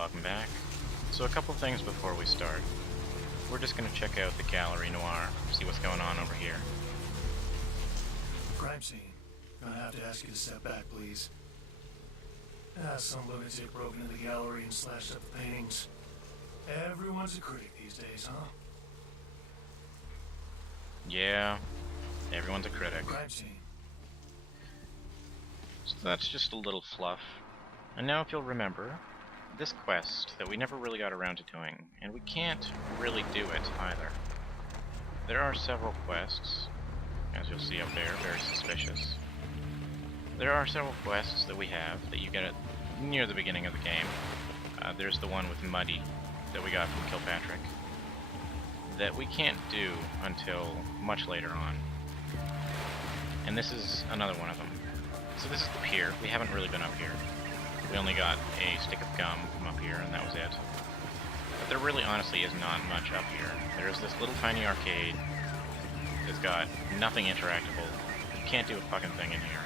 welcome back. So a couple things before we start. We're just going to check out the Gallery Noir, see what's going on over here. Crime scene. Gonna have to ask you to step back, please. Some lunatic broke into the gallery and slashed up the paintings. Everyone's a critic these days, huh? Yeah, everyone's a critic. Crime scene. So that's just a little fluff. And now if you'll remember, this quest that we never really got around to doing, and we can't really do it either. There are several quests, as you'll see up there, very suspicious. There are several quests that we have that you get at near the beginning of the game. There's the one with Muddy that we got from Kilpatrick that we can't do until much later on. And this is another one of them. So this is the pier. We haven't really been up here. We only got a stick of gum from up here, and that was it. But there really honestly is not much up here. There's this little tiny arcade that's got nothing interactable. You can't do a fucking thing in here.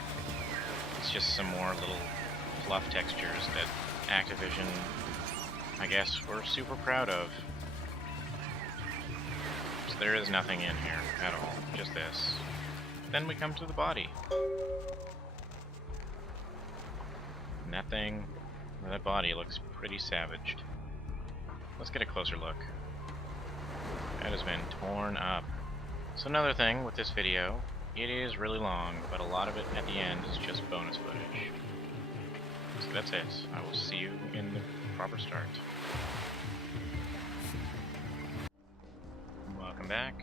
It's just some more little fluff textures that Activision, I guess, were super proud of. So there is nothing in here at all, just this. Then we come to the body. And that body looks pretty savaged. Let's get a closer look. That has been torn up. So another thing with this video, it is really long, but a lot of it at the end is just bonus footage. So that's it. I will see you in the proper start. Welcome back.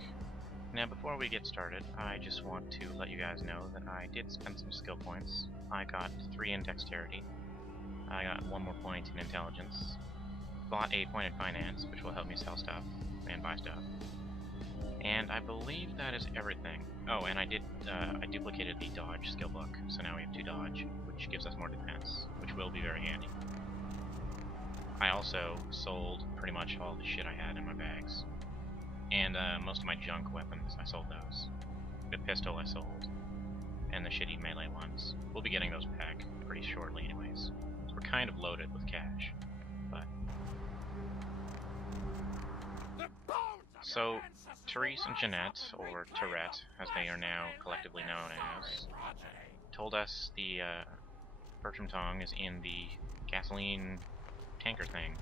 Now before we get started, I just want to let you guys know that I did spend some skill points. I got 3 in dexterity. I got 1 more point in intelligence. Bought a point in finance, which will help me sell stuff and buy stuff. And I believe that is everything. Oh, and I duplicated the dodge skill book, so now we have 2 dodge, which gives us more defense, which will be very handy. I also sold pretty much all the shit I had in my bags. And most of my junk weapons, I sold those. The pistol I sold. And the shitty melee ones. We'll be getting those back pretty shortly anyways. So we're kind of loaded with cash. But so Therese and Jeanette, or Tourette, as they are now collectively known as, told us the Bertram Tong is in the gasoline tanker thing.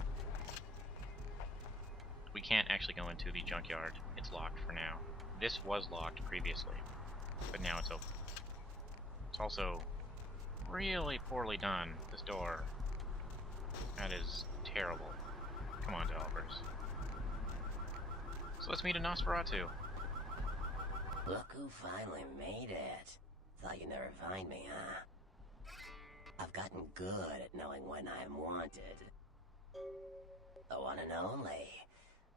We can't actually go into the junkyard. It's locked for now. This was locked previously, but now it's open. It's also really poorly done, this door. That is terrible. Come on, developers. So let's meet a Nosferatu. Look who finally made it. Thought you'd never find me, huh? I've gotten good at knowing when I'm wanted. The one and only.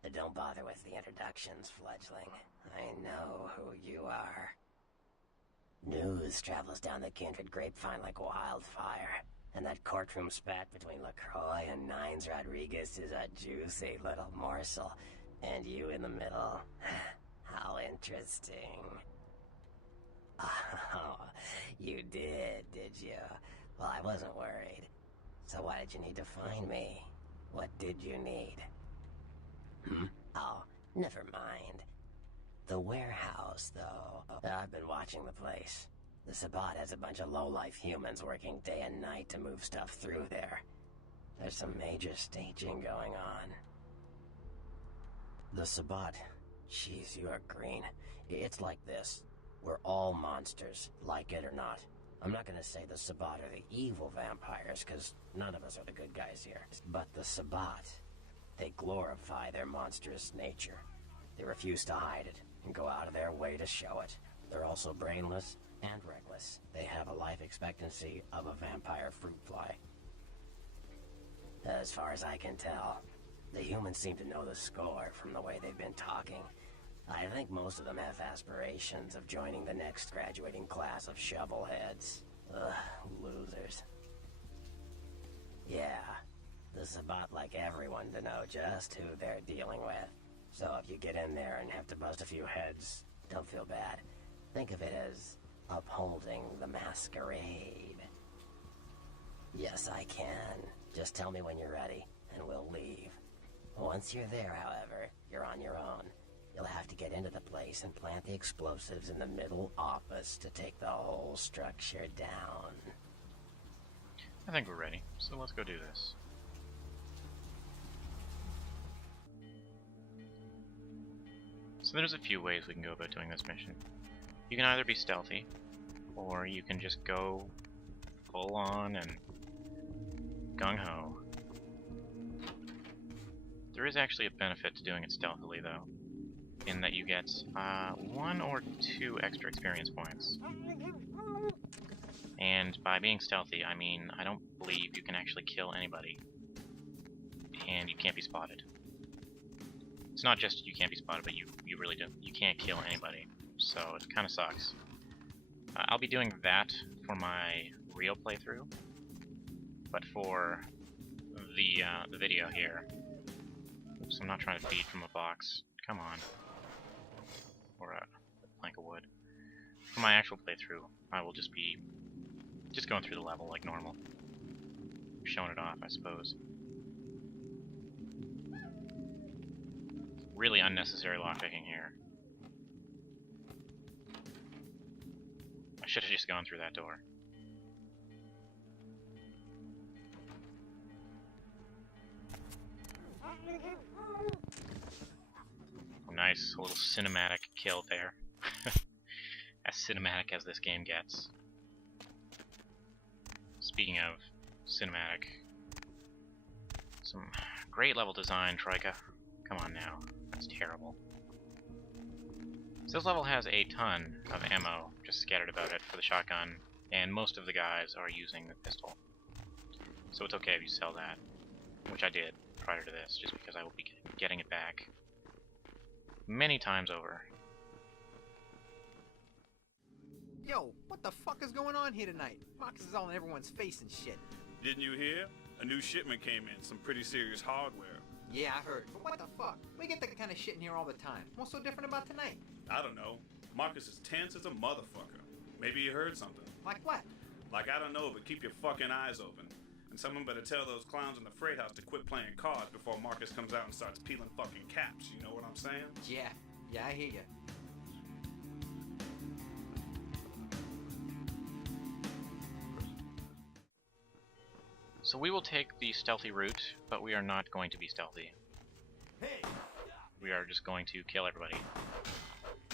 But don't bother with the introductions, fledgling. I know who you are. News travels down the kindred grapevine like wildfire. And that courtroom spat between LaCroix and Nines Rodriguez is a juicy little morsel. And you in the middle. How interesting. Oh, you did you? Well, I wasn't worried. So why did you need to find me? What did you need? Oh, never mind. The warehouse, though. I've been watching the place. The Sabbat has a bunch of low-life humans working day and night to move stuff through there. There's some major staging going on. The Sabbat. Jeez, you are green. It's like this. We're all monsters, like it or not. I'm not gonna say the Sabbat are the evil vampires, because none of us are the good guys here. But the Sabbat, they glorify their monstrous nature. They refuse to hide it, and go out of their way to show it. They're also brainless and reckless. They have a life expectancy of a vampire fruit fly. As far as I can tell, the humans seem to know the score from the way they've been talking. I think most of them have aspirations of joining the next graduating class of shovelheads. Ugh, losers. Yeah, the Sabbat like everyone to know just who they're dealing with. So if you get in there and have to bust a few heads, don't feel bad. Think of it as upholding the Masquerade. Yes, I can. Just tell me when you're ready, and we'll leave. Once you're there, however, you're on your own. You'll have to get into the place and plant the explosives in the middle office to take the whole structure down. I think we're ready, so let's go do this. So there's a few ways we can go about doing this mission. You can either be stealthy, or you can just go full on and gung-ho. There is actually a benefit to doing it stealthily, though, in that you get 1 or 2 extra experience points. And by being stealthy, I mean I don't believe you can actually kill anybody, and you can't be spotted. It's not just you can't be spotted, but you really don't. You can't kill anybody, so it kind of sucks. I'll be doing that for my real playthrough, but for the video here, oops, I'm not trying to feed from a box. Come on, or a plank of wood. For my actual playthrough, I will just be going through the level like normal, showing it off, I suppose. Really unnecessary lockpicking here. I should have just gone through that door. Oh, nice, a little cinematic kill there. As cinematic as this game gets. Speaking of cinematic, some great level design, Troika. Come on now, that's terrible. So this level has a ton of ammo just scattered about it for the shotgun, and most of the guys are using the pistol. So it's okay if you sell that, which I did prior to this, just because I will be getting it back many times over. Yo, what the fuck is going on here tonight? Marcus is all in everyone's face and shit. Didn't you hear? A new shipment came in, some pretty serious hardware. Yeah, I heard. But what the fuck? We get that kind of shit in here all the time. What's so different about tonight? I don't know. Marcus is tense as a motherfucker. Maybe you heard something. Like what? Like, I don't know, but keep your fucking eyes open. And someone better tell those clowns in the freight house to quit playing cards before Marcus comes out and starts peeling fucking caps. You know what I'm saying? Yeah, I hear you. So we will take the stealthy route, but we are not going to be stealthy. We are just going to kill everybody.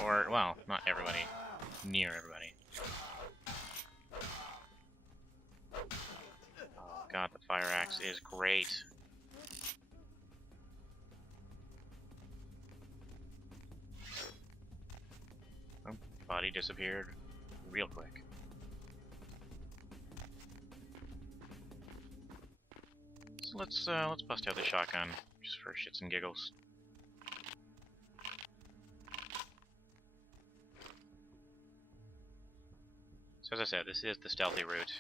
Or, well, not everybody. Near everybody. Oh god, the fire axe is great. Oh, body disappeared real quick. So let's bust out the shotgun just for shits and giggles. So as I said, this is the stealthy route.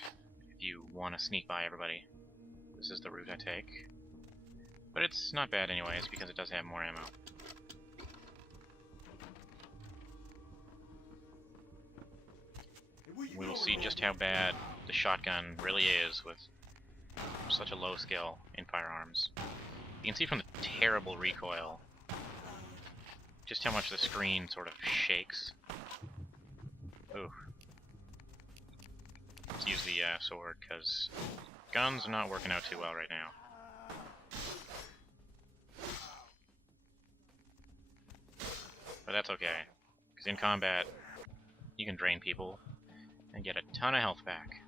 If you want to sneak by everybody, this is the route I take. But it's not bad anyways, because it does have more ammo. We will see just how bad the shotgun really is with such a low skill in firearms. You can see from the terrible recoil just how much the screen sort of shakes. Ooh. Let's use the sword, because guns are not working out too well right now. But that's okay, because in combat, you can drain people and get a ton of health back.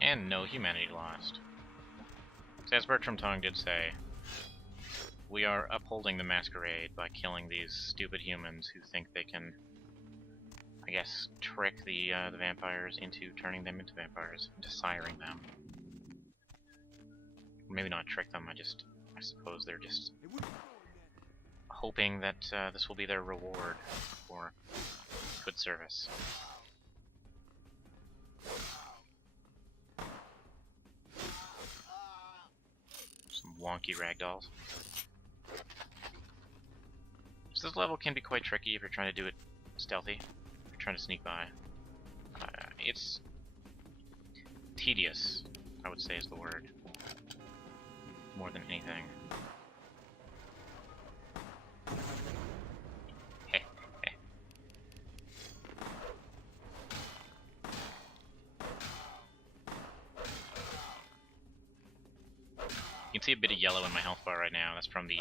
And no humanity lost. So as Bertram Tong did say, we are upholding the Masquerade by killing these stupid humans who think they can, I guess, trick the vampires into turning them into vampires, into siring them. Or maybe not trick them, I suppose they're just hoping that this will be their reward for good service. Some wonky ragdolls. So this level can be quite tricky if you're trying to do it stealthy, if you're trying to sneak by. It's tedious I would say is the word. More than anything. You can see a bit of yellow in my health bar right now. That's from the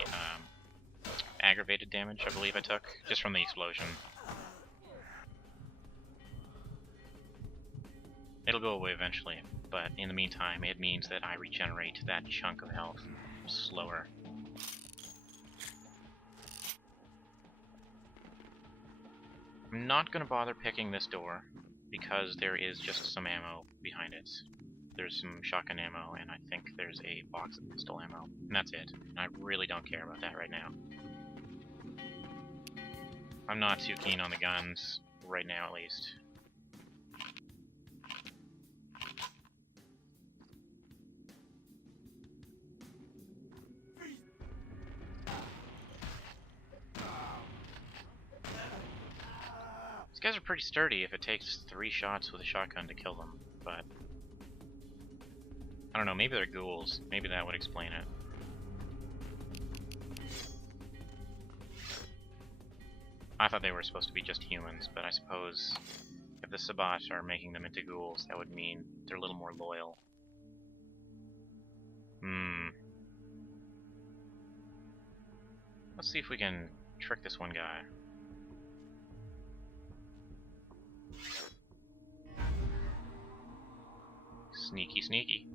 aggravated damage, I believe I took, just from the explosion. It'll go away eventually, but in the meantime, it means that I regenerate that chunk of health slower. I'm not going to bother picking this door, because there is just some ammo behind it. There's some shotgun ammo, and I think there's a box of pistol ammo. And that's it. And I really don't care about that right now. I'm not too keen on the guns, right now at least. These guys are pretty sturdy if it takes 3 shots with a shotgun to kill them, but I don't know, maybe they're ghouls. Maybe that would explain it. I thought they were supposed to be just humans, but I suppose if the Sabbat are making them into ghouls, that would mean they're a little more loyal. Let's see if we can trick this one guy. Sneaky, sneaky.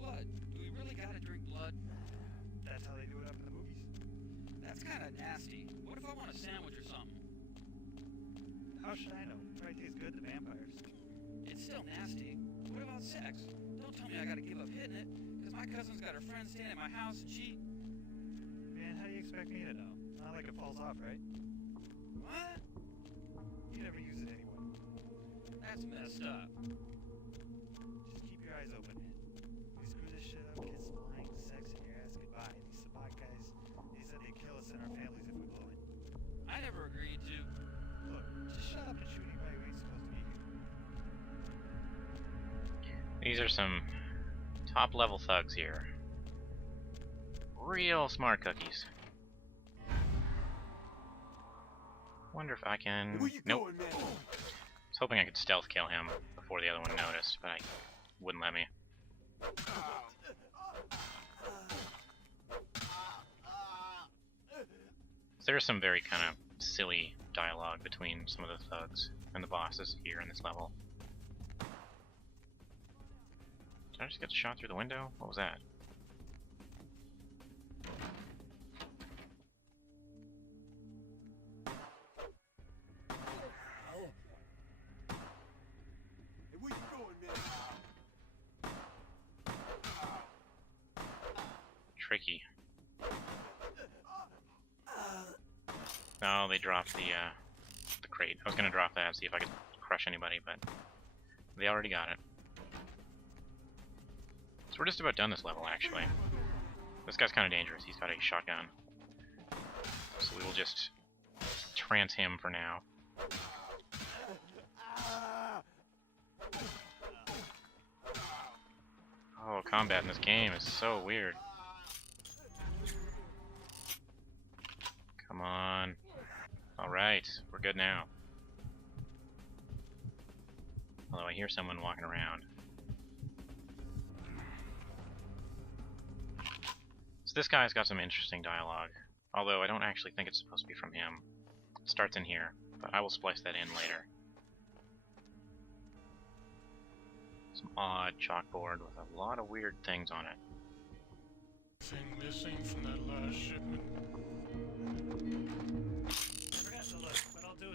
Blood. Do we really gotta drink blood? That's how they do it up in the movies. That's kinda nasty. What if I want a sandwich or something? How should I know? Probably tastes good to vampires. It's still nasty. What about sex? Don't tell me I gotta give up hitting it, because my cousin's got her friend staying at my house and she... Man, how do you expect me to know? Not like it falls off, right? What? You never use it anyway. That's messed up. Just keep your eyes open. Kids flying, sex, and your ass goodbye. These Sabbat guys, they said they'd kill us and our families if we blow it. I never agreed to. Look, just shut up and shoot anybody who ain't supposed to be here. These are some top-level thugs here. Real smart cookies. Wonder if I can... Nope. I was hoping I could stealth kill him before the other one noticed, but I wouldn't let me. There's some very kind of silly dialogue between some of the thugs and the bosses here in this level. Did I just get shot through the window? What was that? Tricky. No, they dropped the crate. I was gonna drop that, see if I could crush anybody, but they already got it. So we're just about done this level, actually. This guy's kind of dangerous. He's got a shotgun. So we will just trance him for now. Oh, combat in this game is so weird. Come on. Alright, we're good now. Although I hear someone walking around. So this guy's got some interesting dialogue. Although I don't actually think it's supposed to be from him. It starts in here, but I will splice that in later. Some odd chalkboard with a lot of weird things on it. Thing missing from that last shipment. I forgot to look, but I'll do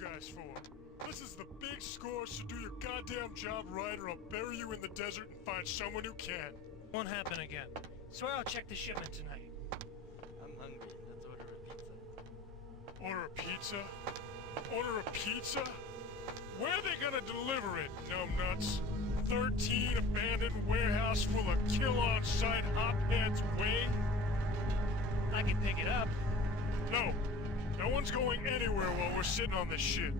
guys for? This is the big score, so do your goddamn job right or I'll bury you in the desert and find someone who can. Won't happen again. Swear I'll check the shipment tonight. I'm hungry. Let's order a pizza. Order a pizza? Where are they gonna deliver it, numbnuts? 13 abandoned warehouse full of kill-on-site hopheads way? I can pick it up. No. No one's going anywhere while we're sitting on this shit.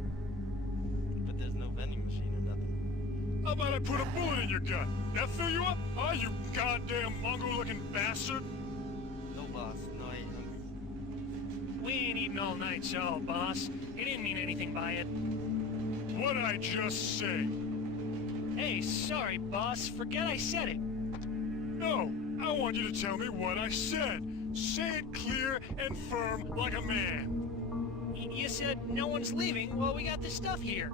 But there's no vending machine or nothing. How about I put a bullet in your gut? That fill you up? Ah, you goddamn Mongol-looking bastard! No, boss. No, I ain't hungry. We ain't eating all night, so, boss. He didn't mean anything by it. What'd I just say? Hey, sorry, boss. Forget I said it. No, I want you to tell me what I said. Say it clear and firm like a man. You said no one's leaving. Well, we got this stuff here.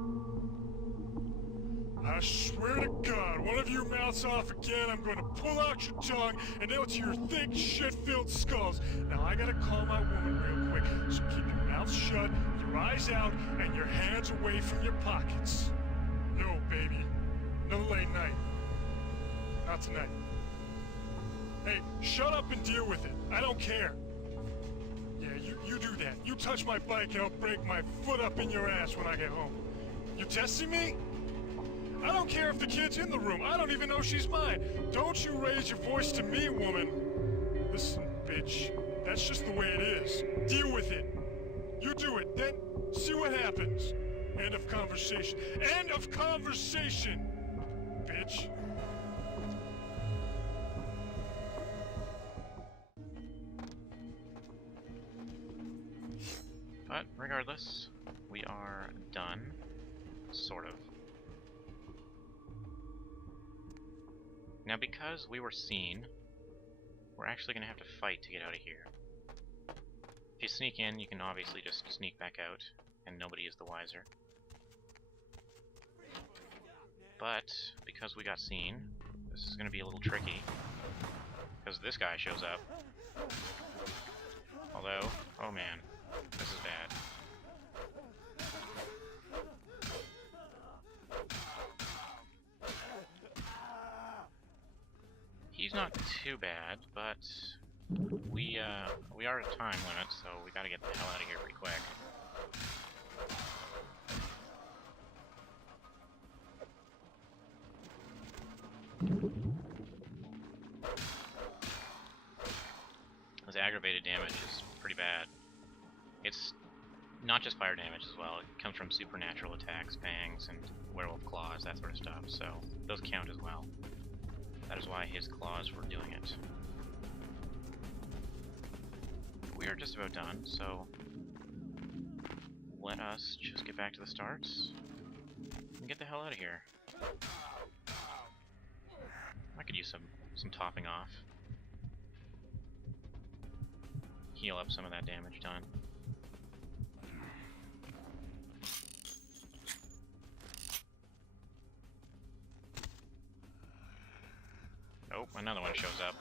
I swear to God, one of you mouths off again, I'm going to pull out your tongue and nail it to your thick, shit-filled skulls. Now, I gotta call my woman real quick, so keep your mouth shut, your eyes out, and your hands away from your pockets. No, baby. No late night. Not tonight. Hey, shut up and deal with it. I don't care. Yeah, you do that. You touch my bike and I'll break my foot up in your ass when I get home. You testing me? I don't care if the kid's in the room. I don't even know she's mine. Don't you raise your voice to me, woman. Listen, bitch. That's just the way it is. Deal with it. You do it, then see what happens. End of conversation. End of conversation, bitch. But regardless, we are done. Sort of. Now, because we were seen, we're actually going to have to fight to get out of here. If you sneak in, you can obviously just sneak back out, and nobody is the wiser. But, because we got seen, this is going to be a little tricky. Because this guy shows up. Although, oh man, this is bad. He's not too bad, but we are at a time limit, so we gotta get the hell out of here pretty quick. His aggravated damage is pretty bad. It's not just fire damage as well, it comes from supernatural attacks, fangs, and werewolf claws, that sort of stuff, so those count as well. That is why his claws were doing it. We are just about done, so let us just get back to the start and get the hell out of here. I could use some topping off. Heal up some of that damage done. Oh, another one shows up.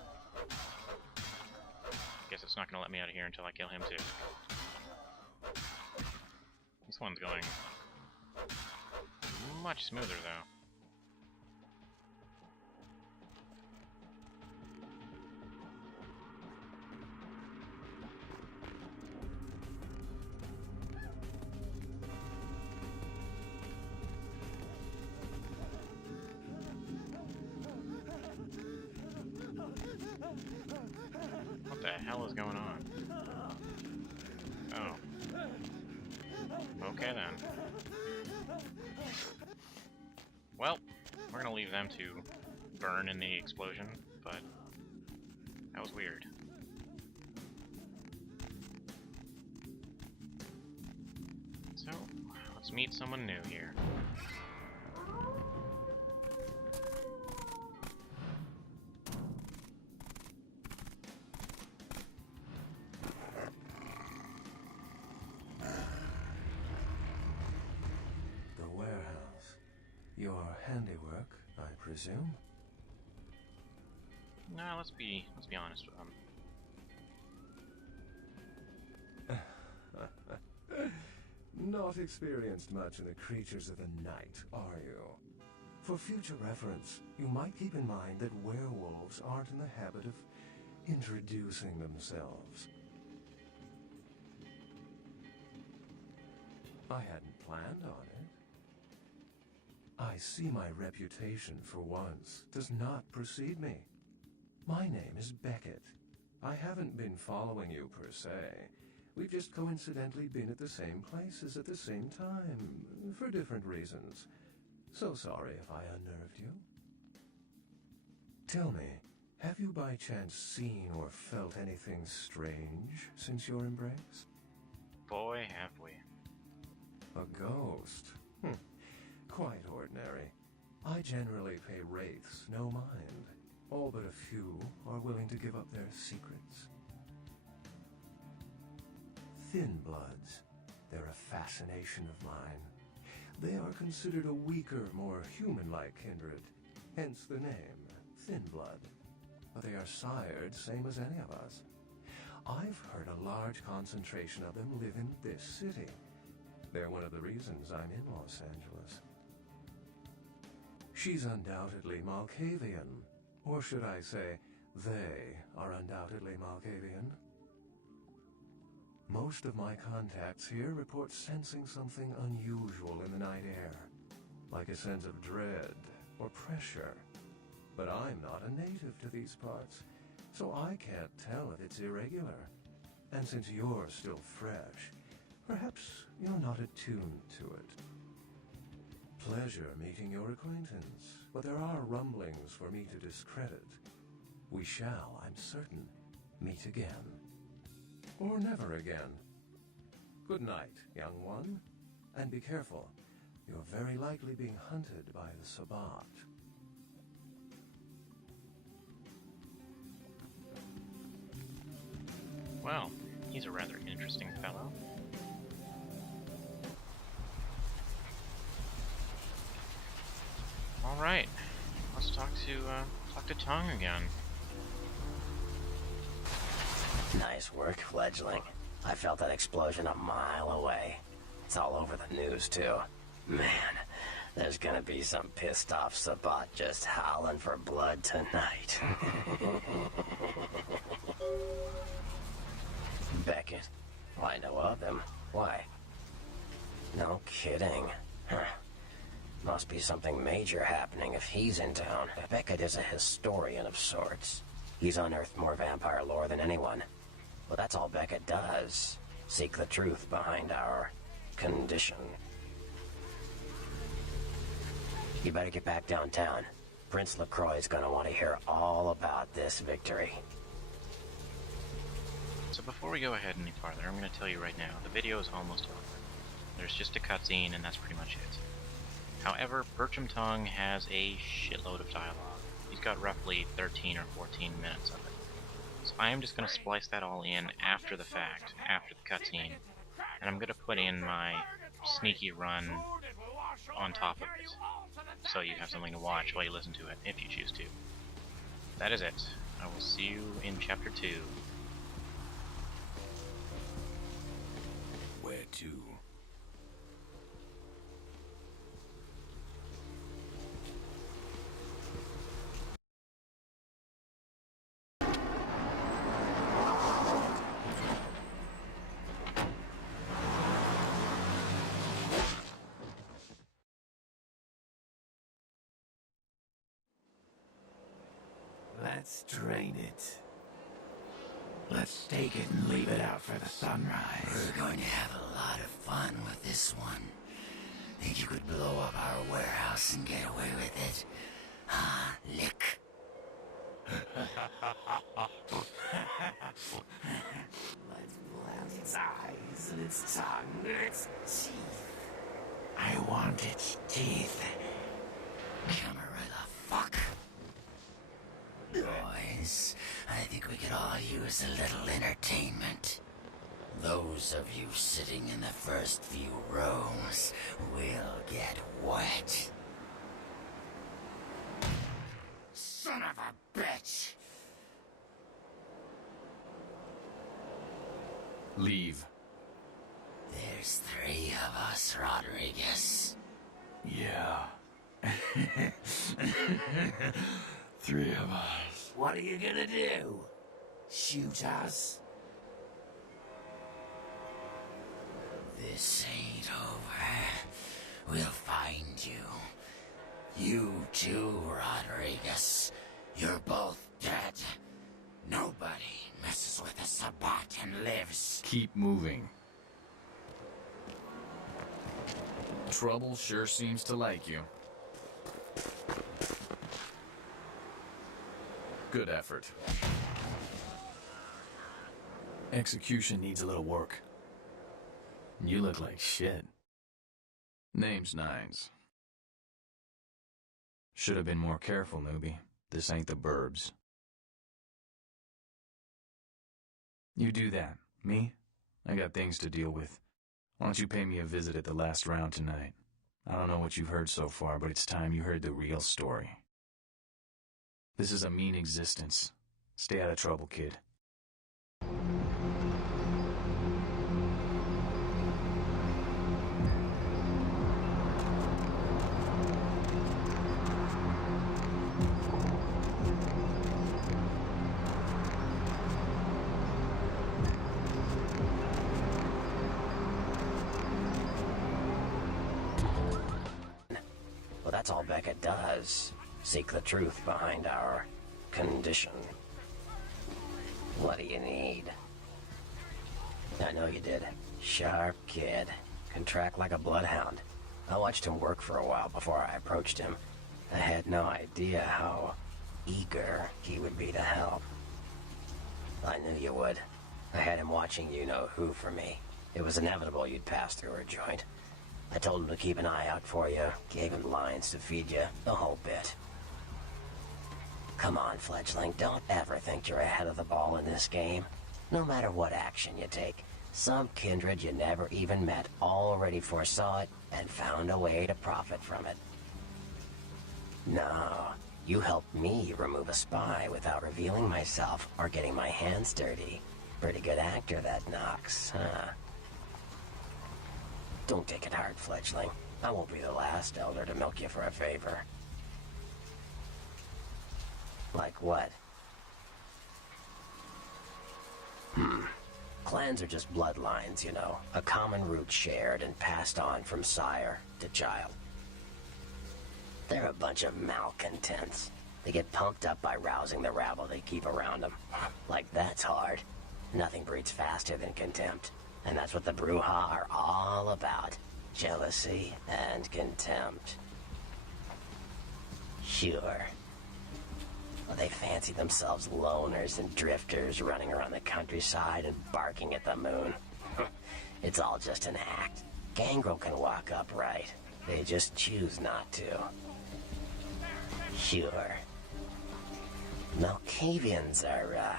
Guess it's not gonna let me out of here until I kill him too. This one's going much smoother though. What the hell is going on? Oh. Okay then. Well, we're gonna leave them to burn in the explosion, but that was weird. So, let's meet someone new here. Your handiwork, I presume? Nah, let's be honest with them. Not experienced much in the creatures of the night, are you? For future reference, you might keep in mind that werewolves aren't in the habit of introducing themselves. I hadn't planned on it. I see my reputation, for once, does not precede me. My name is Beckett. I haven't been following you per se. We've just coincidentally been at the same places at the same time, for different reasons. So sorry if I unnerved you. Tell me, have you by chance seen or felt anything strange since your embrace? Boy, have we. A ghost? Quite ordinary. I generally pay wraiths no mind. All but a few are willing to give up their secrets. Thin bloods. They're a fascination of mine. They are considered a weaker, more human-like kindred, hence the name, Thin Blood. But they are sired same as any of us. I've heard a large concentration of them live in this city. They're one of the reasons I'm in Los Angeles. She's undoubtedly Malkavian. Or should I say, they are undoubtedly Malkavian. Most of my contacts here report sensing something unusual in the night air, like a sense of dread or pressure. But I'm not a native to these parts, so I can't tell if it's irregular. And since you're still fresh, perhaps you're not attuned to it. Pleasure meeting your acquaintance, but there are rumblings for me to discredit. We shall, I'm certain, meet again. Or never again. Good night, young one. And be careful. You're very likely being hunted by the Sabbat. Well, he's a rather interesting fellow. Alright, let's talk to Tong again. Nice work, fledgling. I felt that explosion a mile away. It's all over the news, too. Man, there's gonna be some pissed off Sabbat just howling for blood tonight. Beckett. Well, I know of him. Why? No kidding. Huh. Must be something major happening if he's in town. Beckett is a historian of sorts. He's unearthed more vampire lore than anyone. Well, that's all Beckett does. Seek the truth behind our condition. You better get back downtown. Prince LaCroix's gonna want to hear all about this victory. So before we go ahead any farther, I'm going to tell you right now, the video is almost over. There's just a cutscene and that's pretty much it. However, Bertram Tong has a shitload of dialogue. He's got roughly 13 or 14 minutes of it. So I am just going to splice that all in after the fact, after the cutscene, and I'm going to put in my sneaky run on top of it, so you have something to watch while you listen to it, if you choose to. That is it. I will see you in Chapter 2. Where to? Let's drain it. Let's take it and leave it out for the sunrise. We're going to have a lot of fun with this one. Think you could blow up our warehouse and get away with it? Ah, lick. Let's pull out its eyes and its tongue and its teeth. I want its teeth. Camera the fuck. Boys, I think we could all use a little entertainment. Those of you sitting in the first few rows will get wet. Son of a bitch! Leave. There's 3 of us, Rodriguez. Yeah. 3 of us. What are you gonna do? Shoot us? This ain't over. We'll find you. You too, Rodriguez. You're both dead. Nobody messes with a Sabbat and lives. Keep moving. Trouble sure seems to like you. Good effort. Execution needs a little work. You look like shit. Name's Nines. Should have been more careful, newbie. This ain't the burbs. You do that. Me? I got things to deal with. Why don't you pay me a visit at the last round tonight? I don't know what you've heard so far, but it's time you heard the real story. This is a mean existence. Stay out of trouble, kid. Well, that's all Becca does. Seek the truth behind our condition. What do you need? I know you did. Sharp kid. Can track like a bloodhound. I watched him work for a while before I approached him. I had no idea how eager he would be to help. I knew you would. I had him watching you-know-who for me. It was inevitable you'd pass through her joint. I told him to keep an eye out for you, gave him lines to feed you, the whole bit. Come on, fledgling, don't ever think you're ahead of the ball in this game. No matter what action you take, some kindred you never even met already foresaw it and found a way to profit from it. No, you helped me remove a spy without revealing myself or getting my hands dirty. Pretty good actor, that Knox, huh? Don't take it hard, fledgling. I won't be the last elder to milk you for a favor. Like what? Clans are just bloodlines, you know. A common root shared and passed on from sire to child. They're a bunch of malcontents. They get pumped up by rousing the rabble they keep around them. Like that's hard. Nothing breeds faster than contempt. And that's what the Bruja are all about. Jealousy and contempt. Sure. Well, they fancy themselves loners and drifters running around the countryside and barking at the moon. It's all just an act. Gangrel can walk upright. They just choose not to. Sure. Malkavians are,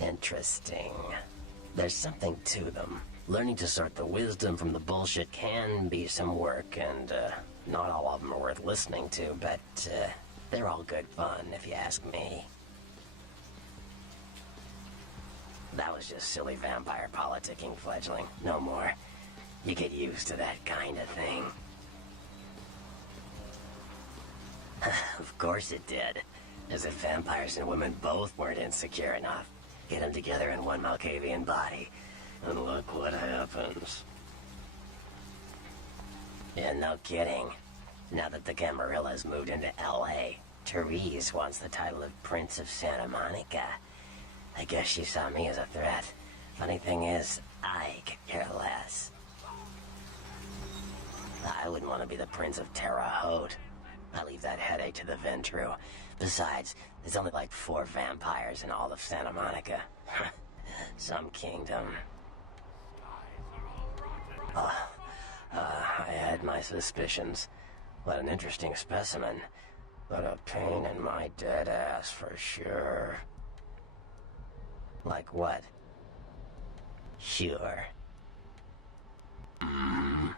interesting. There's something to them. Learning to sort the wisdom from the bullshit can be some work, and, not all of them are worth listening to, but, they're all good fun, if you ask me. That was just silly vampire politicking, fledgling. No more. You get used to that kind of thing. Of course it did. As if vampires and women both weren't insecure enough. Get them together in one Malkavian body, and look what happens. Yeah, no kidding. Now that the Camarillas moved into L.A., Therese wants the title of Prince of Santa Monica. I guess she saw me as a threat. Funny thing is, I could care less. I wouldn't want to be the Prince of Terre Haute. I leave that headache to the Ventru. Besides, there's only like 4 vampires in all of Santa Monica. Some kingdom. I had my suspicions. What an interesting specimen. But a pain in my dead ass for sure. Like what? Sure. The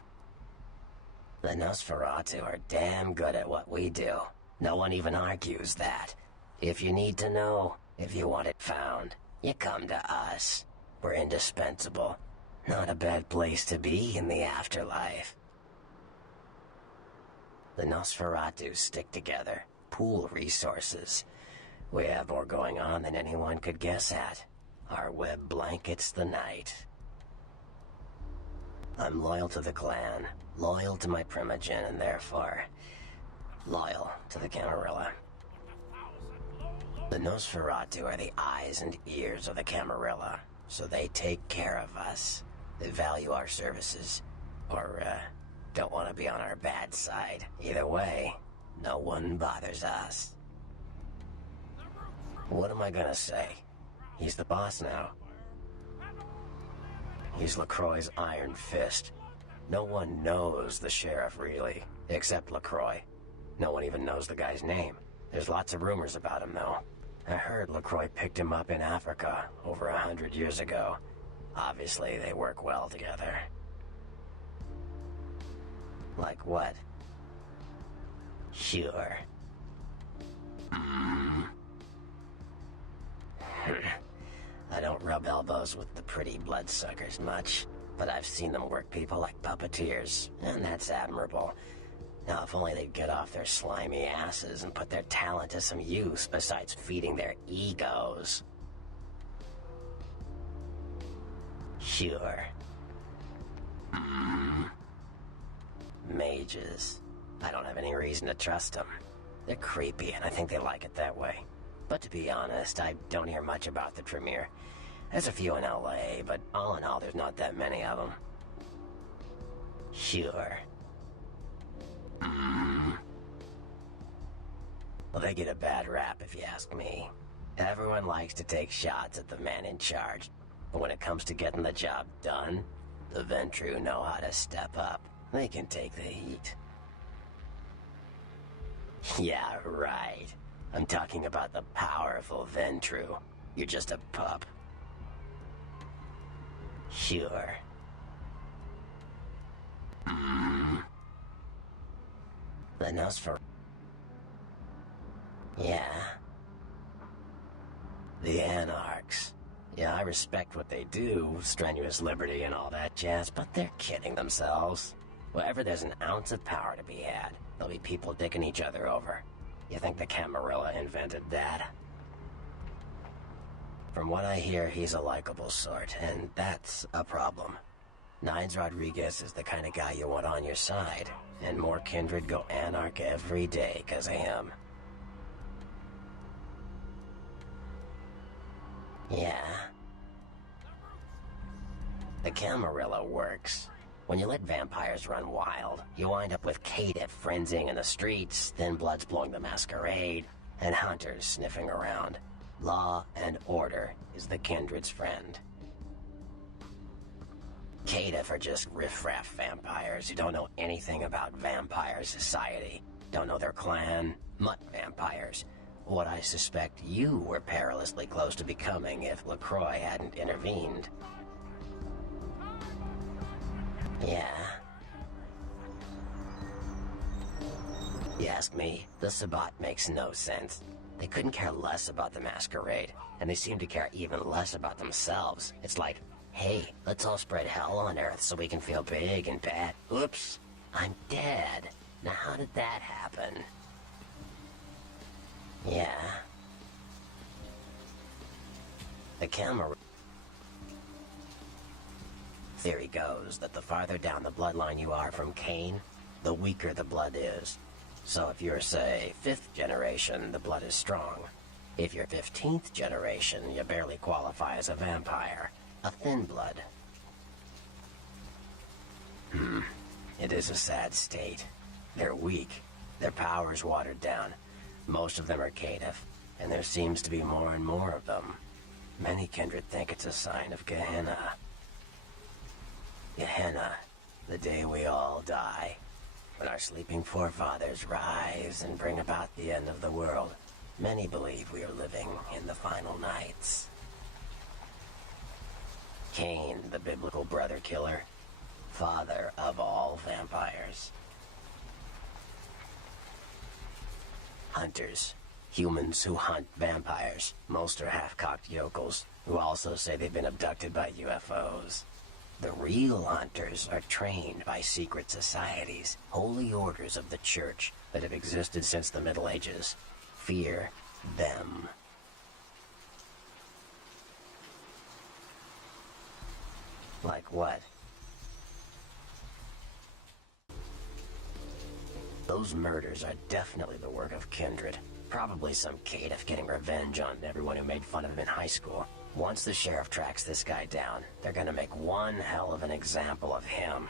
Nosferatu are damn good at what we do. No one even argues that. If you need to know, if you want it found, you come to us. We're indispensable. Not a bad place to be in the afterlife. The Nosferatu stick together, pool resources. We have more going on than anyone could guess at. Our web blankets the night. I'm loyal to the clan, loyal to my primogen, and therefore loyal to the Camarilla. The Nosferatu are the eyes and ears of the Camarilla, so they take care of us. They value our services, or don't want to be on our bad side. Either way, no one bothers us. What am I gonna say? He's the boss now. He's LaCroix's iron fist. No one knows the sheriff, really, except LaCroix. No one even knows the guy's name. There's lots of rumors about him, though. I heard LaCroix picked him up in Africa over 100 years ago. Obviously, they work well together. Like what? Sure. I don't rub elbows with the pretty bloodsuckers much, but I've seen them work people like puppeteers, and that's admirable. Now, if only they'd get off their slimy asses and put their talent to some use besides feeding their egos. Sure. Mages. I don't have any reason to trust them. They're creepy, and I think they like it that way. But to be honest, I don't hear much about the Tremere. There's a few in LA, but all in all, there's not that many of them. Sure. Well, they get a bad rap if you ask me. Everyone likes to take shots at the man in charge, but when it comes to getting the job done, the Ventru know how to step up. They can take the heat. Yeah, right. I'm talking about the powerful Ventru. You're just a pup. Sure. The Nosferatu. Yeah. The Anarchs. Yeah, I respect what they do, strenuous liberty and all that jazz, but they're kidding themselves. Wherever there's an ounce of power to be had, there'll be people dicking each other over. You think the Camarilla invented that? From what I hear, he's a likable sort, and that's a problem. Nines Rodriguez is the kind of guy you want on your side, and more kindred go anarch every day because of him. Yeah. The Camarilla works. When you let vampires run wild, you wind up with caitiff frenzying in the streets, thin bloods blowing the Masquerade, and hunters sniffing around. Law and order is the kindred's friend. Caitiff are just riffraff vampires who don't know anything about vampire society, don't know their clan, mutt vampires. What I suspect you were perilously close to becoming if LaCroix hadn't intervened. Yeah. You ask me, the Sabbat makes no sense. They couldn't care less about the Masquerade, and they seem to care even less about themselves. It's like, hey, let's all spread hell on Earth so we can feel big and bad. Oops, I'm dead. Now how did that happen? Yeah. The camera... Theory goes that the farther down the bloodline you are from Cain, the weaker the blood is. So if you're, say, 5th generation, the blood is strong. If you're 15th generation, you barely qualify as a vampire. A thin blood. It is a sad state. They're weak. Their power's watered down. Most of them are caitiff, and there seems to be more and more of them. Many kindred think it's a sign of Gehenna. Gehenna, the day we all die. When our sleeping forefathers rise and bring about the end of the world, many believe we are living in the final nights. Cain, the biblical brother killer, father of all vampires. Hunters, humans who hunt vampires. Most are half-cocked yokels, who also say they've been abducted by UFOs. The real hunters are trained by secret societies, holy orders of the church that have existed since the Middle Ages. Fear them. Like what? Those murders are definitely the work of Kindred. Probably some caitiff getting revenge on everyone who made fun of him in high school. Once the sheriff tracks this guy down, they're gonna make one hell of an example of him.